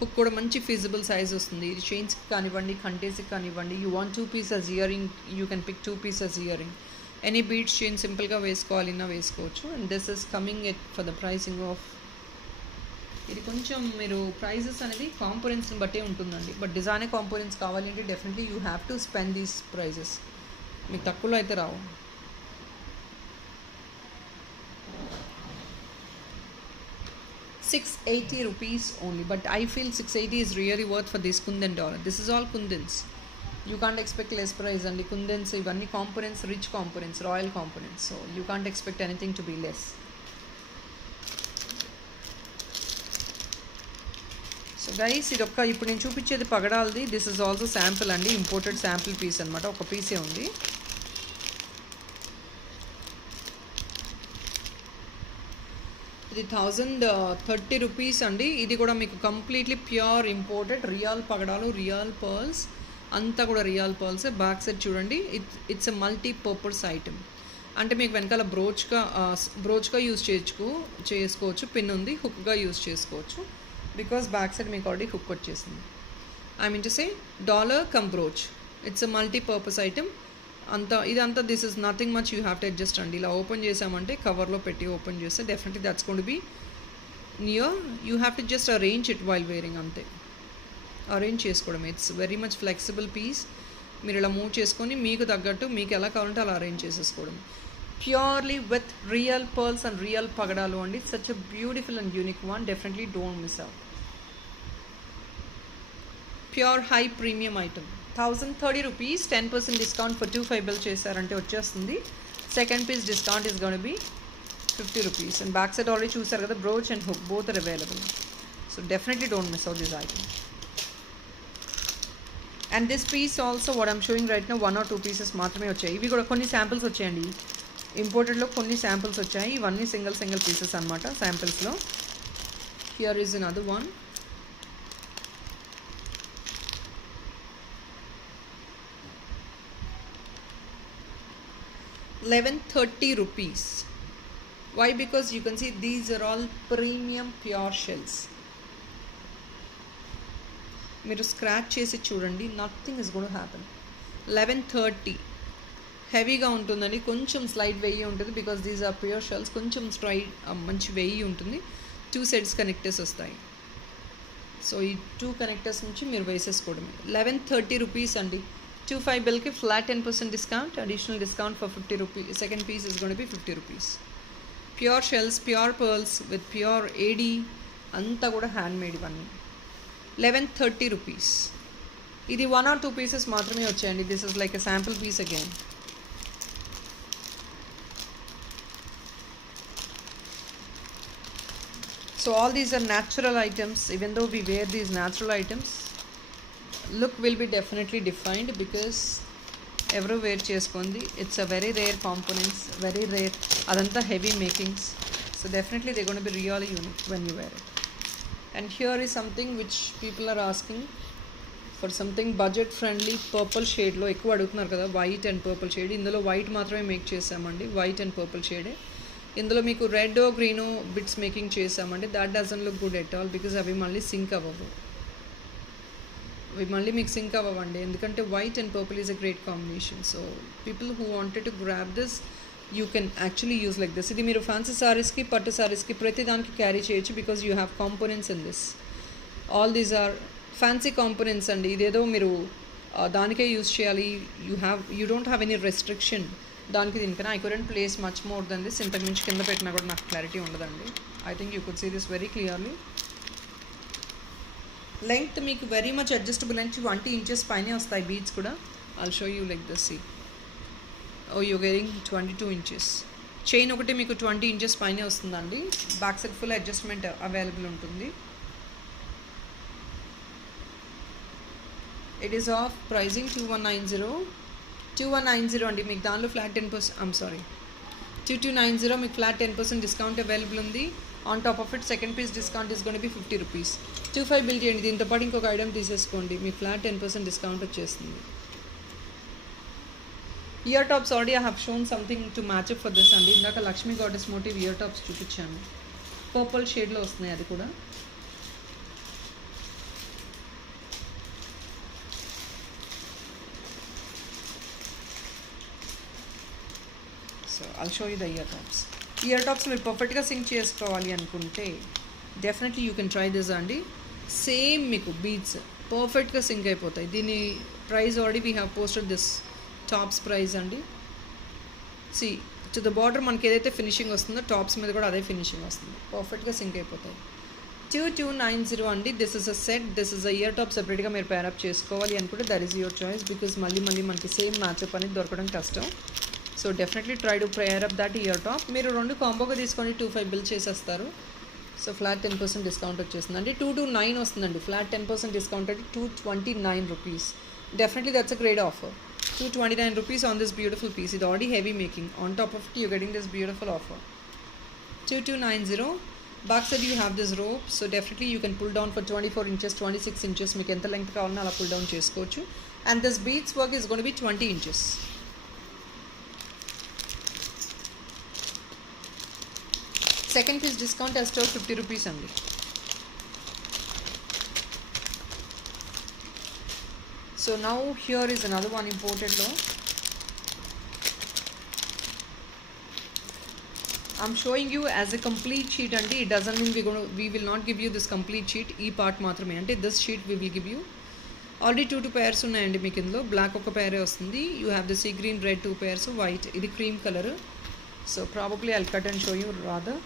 Hook కూడా మంచి feasible size వస్తుంది. ఇది చైన్స్కి కానివ్వండి, కంటేస్కి కానివ్వండి. You want 2 pieces ear ring, you can pick 2 pieces ear ring. Any beads chain సింపుల్గా వేసుకోవాలన్నా వేసుకోవచ్చు. And this is coming at for the pricing of, ఇది కొంచెం మీరు ప్రైజెస్ అనేది కాంపోనెంట్స్ని బట్టే ఉంటుందండి. బట్ డిజైనర్ కాంపోనెంట్స్ కావాలంటే definitely you have to spend these prices. మీకు తక్కువలో అయితే రావు. ₹680 only, but I feel 680 is really worth for this kundan dollar. This is all kundans. You can't expect less price and the kundans ivanni components, rich components, royal components, so you can't expect anything to be less. So guys, idokka ippudu nenu chupichedi pagadaldi. This is also sample andi, imported sample piece anamata, oka piece e undi. ఇది ₹1030 అండి. ఇది కూడా మీకు completely pure imported real పగడాలు, real pearls, అంతా కూడా real pearls. Back side చూడండి, it's a multipurpose item. అంటే మీకు వెనకాల బ్రోచ్గా యూజ్ చేసుకోవచ్చు. పిన్ ఉంది, హుక్గా యూజ్ చేసుకోవచ్చు. బికాస్ బ్యాక్ సైడ్ మీకు ఆల్రెడీ హుక్ వచ్చేసింది. I mean to say dollar cum brooch. It's a multipurpose item. ఇదంతా this is nothing much, you have to adjust అండి. ఇలా ఓపెన్ చేసామంటే కవర్లో పెట్టి ఓపెన్ చేస్తే definitely that's going to be near. You have to just arrange it while wearing, అంతే. Arrange చేసుకోవడం. It's very much flexible piece. మీరు ఇలా మూవ్ చేసుకొని మీకు తగ్గట్టు మీకు ఎలా కావాలంటే అలా అరేంజ్ చేసేసుకోవడం. Purely with real pearls and real పగడాలు అండి. Such a beautiful and unique one. Definitely don't miss out. Pure high premium item. ₹1030, 10% discount for 25 bill చేశారంటే వచ్చేస్తుంది. Second piece discount is gonna be ₹50. And back side already చూసారు కదా, brooch and hook both are available. So definitely don't miss out this item. And this piece also what I'm showing right now 1 or 2 pieces మాత్రమే వచ్చాయి. ఇవి కూడా కొన్ని శాంపిల్స్ వచ్చాయండి. ఇంపోర్టెడ్లో కొన్ని శాంపిల్స్ వచ్చాయి. ఇవన్నీ సింగిల్ పీసెస్ అనమాట శాంపిల్స్లో. Here is another one. ₹1130. Why? Because you can see these are all premium pure shells. మీరు స్క్రాచ్ చేసి చూడండి, నథింగ్ ఇస్ గోన్ హ్యాపెన్. 1130 హెవీగా ఉంటుందండి. కొంచెం స్లైడ్ వెయ్యి ఉంటుంది because these are pure shells. కొంచెం స్ట్రైట్ మంచి వెయ్యి ఉంటుంది. 2 sets కనెక్టర్స్ వస్తాయి. సో ఈ 2 కనెక్టర్స్ నుంచి మీరు వేసేసుకోవడమే. ₹1130 అండి. 25 బిల్కి flat 10% discount, additional discount for ₹50. Second piece is gonna be ₹50. Pure shells, pure pearls with pure AD, అంతా కూడా హ్యాండ్ మేడ్ ఇవన్నీ. ₹1130. ఇది 1 or 2 pieces మాత్రమే వచ్చాయండి. This is like a sample piece again. So all these are natural items. Even though we wear these natural items, look will be definitely defined because ఎవరు wear చేసుకోండి. It's a very rare components, very rare. అదంతా heavy makings. So definitely they gonna be really unique when you wear it. And here is something which people are asking for something budget friendly. Purple షేడ్లో ఎక్కువ అడుగుతున్నారు కదా, white and purple shade. ఇందులో white మాత్రమే make చేసామండి, white and purple షేడే. ఇందులో మీకు రెడ్ గ్రీన్ బిట్స్ మేకింగ్ చేసామండి. That doesn't look good at all because అవి మళ్ళీ సింక్ అవ్వవు. అవి మళ్ళీ మీకు సింక్ అవ్వండి, ఎందుకంటే white and purple is a great combination. So people who wanted to grab this you can actually use like this. ఇది మీరు ఫ్యాన్సీ సారీస్కి, పట్టు సారీస్కి ప్రతి దానికి క్యారీ చేయొచ్చు because you have components in this. All these are fancy components అండి. ఇదేదో మీరు దానికే యూజ్ చేయాలి, you don't have any restriction దానికి దీనికైనా. I couldn't place much more than this. ఇంతకు మించి కింద పెట్టినా కూడా నాకు క్లారిటీ ఉండదండి. I think you could see this very clearly. Length మీకు very much adjustable and 20 inches పైనే వస్తాయి బీడ్స్ కూడా. I'll show you like this. See, oh you getting 22 inches. Chain ఒకటి మీకు 20 ఇంచెస్ పైనే వస్తుందండి. Back side full adjustment available ఉంటుంది. It is of pricing 2190 అండి. మీకు దానిలో ఫ్లాట్ 10%, సారీ 2290 మీకు ఫ్లాట్ 10% డిస్కౌంట్ అవైలబుల్ ఉంది. On top of it second piece discount is gonna be 50 rupees. 25 bill చేయండి. దీంతో పాటు ఇంకొక ఐటమ్ తీసేసుకోండి, మీకు ఫ్లాట్ 10% డిస్కౌంట్ వచ్చేస్తుంది. Ear tops already I have shown something to match up for this అండి. ఇందాక Lakshmi goddess motif ear tops చూపించాను, పర్పుల్ షేడ్లో వస్తున్నాయి అది కూడా. So I'll show you the ear tops. Ear tops మీరు పర్ఫెక్ట్గా సింక్ చేసుకోవాలి అనుకుంటే definitely you can try this అండి. సేమ్ మీకు బీడ్స్ పర్ఫెక్ట్గా సింక్ అయిపోతాయి. దీని price already we have posted this tops price అండి. సి టు ద బార్డర్ మనకి ఏదైతే ఫినిషింగ్ వస్తుందో టాప్స్ మీద కూడా అదే ఫినిషింగ్ వస్తుంది, పర్ఫెక్ట్గా సింక్ అయిపోతాయి. 2290 అండి. This is a set, this is a year top. సెపరేట్గా మీరు పేరప్ చేసుకోవాలి అనుకుంటే that is your choice, because మళ్ళీ మనకి సేమ్ మ్యాచ్అప్ అనేది దొరకడం కష్టం. So definitely try to pair up that year top. మీరు 2 కాంబోగా తీసుకొని 25 బిల్ చేసేస్తారు. సో ఫ్లాట్ 10% డిస్కౌంట్ వచ్చేస్తుంది అండి. 229 వస్తుందండి. ఫ్లాట్ 10% డిస్కౌంట్ అంటే 229 rupees. Definitely that's a great offer. 229 rupees on this beautiful piece. It's already heavy making. On top of it, you're getting this beautiful offer. 2290. Back side you have this rope, so definitely you can pull down for 24 inches, 26 inches. మీకు ఎంత లెంగ్త్ కావాలన్నా అలా pull down చేసుకోవచ్చు. And this beads work is going to be 20 inches. Second piece discount as to 50 rupees only. So now here is another one imported low. I'm showing you as a complete sheet and it doesn't mean we will not give you this complete sheet. E part మాత్రమే అంటే this sheet we will give you. Already 2 pairs ఉన్నాయండి మీకు ఇందులో. బ్లాక్ ఒక పేర్ వస్తుంది. You have the sea green, red 2 pairs, white. ఇది cream color. So probably I'll cut and show you rather.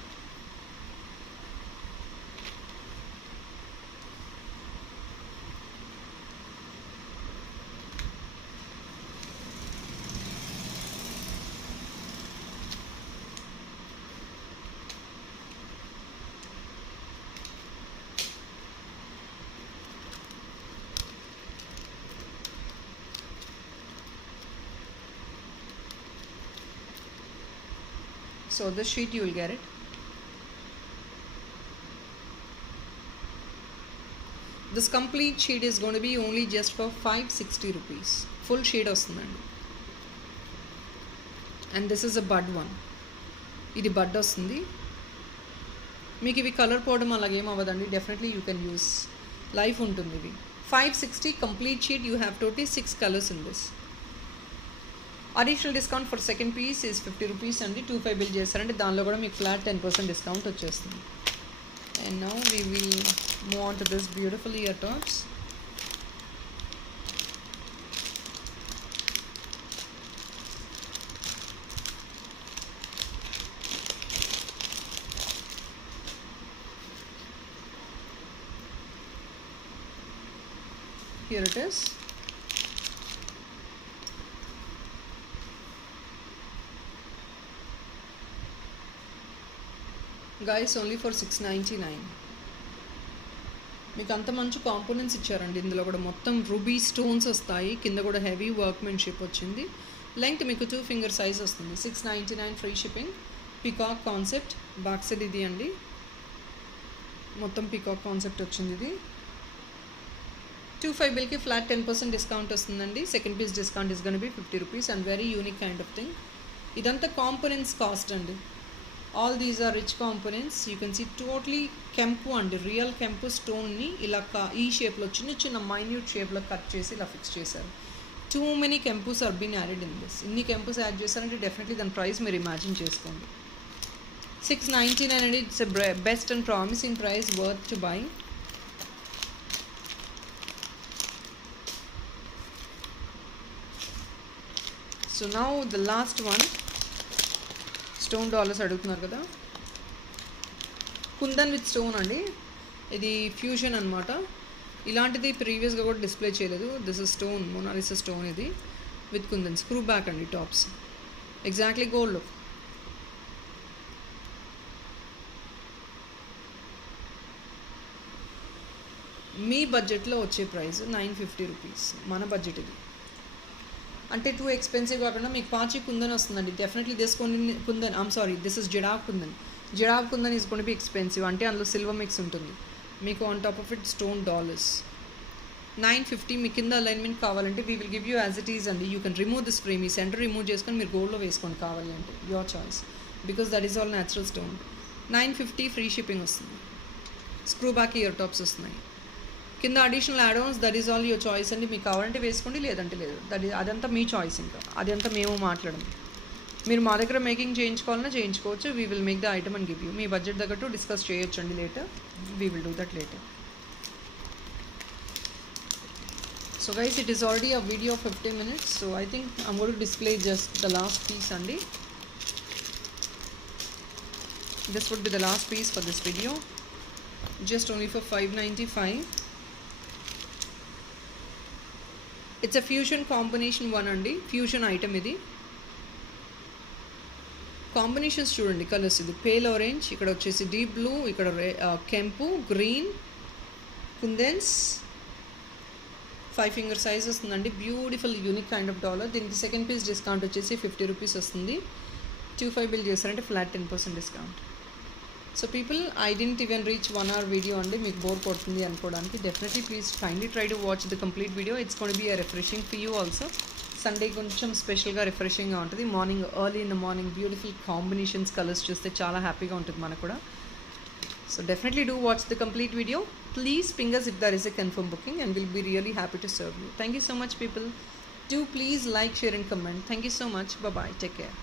So this sheet you will get it. This complete sheet is going to be only just for 560 rupees. Full sheet వస్తుందండి. And this is a bud one. ఇది బడ్ వస్తుంది. మీకు ఇవి కలర్ పోవడం అలాగేం అవ్వదండి. Definitely you can use. Life ఉంటుంది ఇవి. 560 complete sheet. You have totally 6 colors in this. Additional discount for second piece is 50 rupees అండి. 25 బిల్ చేస్తారంటే దానిలో కూడా మీకు ఫ్లాట్ 10% డిస్కౌంట్ వచ్చేస్తుంది. And now we will move on to this beautiful ear tops. Here it is. Guys, only for 699. మీకు అంత మంచి కాంపోనెంట్స్ ఇచ్చారండి. ఇందులో కూడా మొత్తం రూబీ స్టోన్స్ వస్తాయి. కింద కూడా హెవీ వర్క్మెన్షిప్ వచ్చింది. లెంగ్త్ మీకు 2 ఫింగర్ సైజ్ వస్తుంది. 699 free shipping. Peacock concept. Back side ఇది అండి. మొత్తం పికాక్ కాన్సెప్ట్ వచ్చింది ఇది. 25 బిల్కి ఫ్లాట్ 10% డిస్కౌంట్ వస్తుందండి. Second piece discount is gonna be 50 rupees and very unique kind of thing. ఇదంతా కాంపోనెంట్స్ కాస్ట్ అండి. All these are rich components. You can see totally కెంపు అండి. రియల్ కెంపు స్టోన్ని ఇలా ఈ షేప్లో చిన్న చిన్న మైన్యూట్ షేప్లో కట్ చేసి ఇలా ఫిక్స్ చేశారు. టూ మెనీ కెంపూస్ are been added in this. ఇన్ని కెంపూస్ యాడ్ చేశారంటే డెఫినెట్లీ దాని ప్రైస్ మీరు ఇమాజిన్ చేసుకోండి. 699 అండి. It's best and promising price, worth to buy. So now the last one. Stone dollars అడుగుతున్నారు కదా. కుందన్ విత్ స్టోన్ అండి. ఇది ఫ్యూజన్ అనమాట. ఇలాంటిది ప్రీవియస్గా కూడా డిస్ప్లే చేయలేదు. This is stone, Mona Lisa stone ఇది విత్ కుందన్ స్క్రూ బ్యాక్ అండి టాప్స్. Exactly gold look. మీ బడ్జెట్లో వచ్చే ప్రైస్ 950 రూపీస్. మన బడ్జెట్ ఇది. అంటే టూ ఎక్స్పెన్సివ్ కాకుండా మీకు పాచి కుందన్ వస్తుందండి. Definitely this kundan this is jadau kundan. Jadau kundan is gonna be expensive. అంటే అందులో సిల్వర్ మిక్స్ ఉంటుంది. మీకు on top of it stone dollars. 950. మీ కింద అలైన్మెంట్ కావాలంటే we will give you as it is అండి. You can remove this frame. ఈ సెంటర్ రిమూవ్ చేసుకొని మీరు గోల్డ్లో వేసుకోండి కావాలి అంటే. Your choice, because that is all natural stone. 950 free shipping వస్తుంది. స్క్రూ బ్యాక్ ఇయర్ టాప్స్ వస్తున్నాయి. కింద additional add-Ann's, that is all your choice అండి. మీకు కావాలంటే వేసుకోండి, లేదంటే లేదు. అదంతా మీ చాయిస్. ఇంకా అదంతా మేము మాట్లాడము. మీరు మా దగ్గర మేకింగ్ చేయించుకోవాలన్నా చేయించుకోవచ్చు. We will make the item and give you. మీ బడ్జెట్ తగ్గట్టు డిస్కస్ చేయొచ్చు అండి later. We will do that later. So guys, it is already a video of 15 minutes. So I think I'm going to display just the last piece అండి. This would be the last piece for this video. Just only for 595. It's a fusion combination one అండి. Fusion item ఇది. Combinations చూడండి, colours. ఇది pale orange, ఇక్కడ వచ్చేసి deep blue, ఇక్కడ కెంపు, green, kundans. 5 finger size వస్తుందండి. Beautiful unique kind of dollar. దీనికి సెకండ్ పీస్ డిస్కౌంట్ వచ్చేసి 50 రూపీస్ వస్తుంది. 25 బిల్ చేస్తారంటే flat 10% discount. So people, I don't even reach 1 hour video అండి. మీకు బోర్ కొడుతుంది అనుకోవడానికి. Definitely please kindly try to watch the complete video. It's gonna B refreshing for you also. Sunday కొంచెం స్పెషల్గా రిఫ్రెషింగ్గా ఉంటుంది. Morning early in the morning beautiful combinations, colours చూస్తే చాలా హ్యాపీగా ఉంటుంది మనకు కూడా. So definitely do watch the complete video. Please ping us if there is a confirmed booking and we'll be really happy to serve you. Thank you so much people. Do please like, share and comment. Thank you so much. Bye bye. Take care.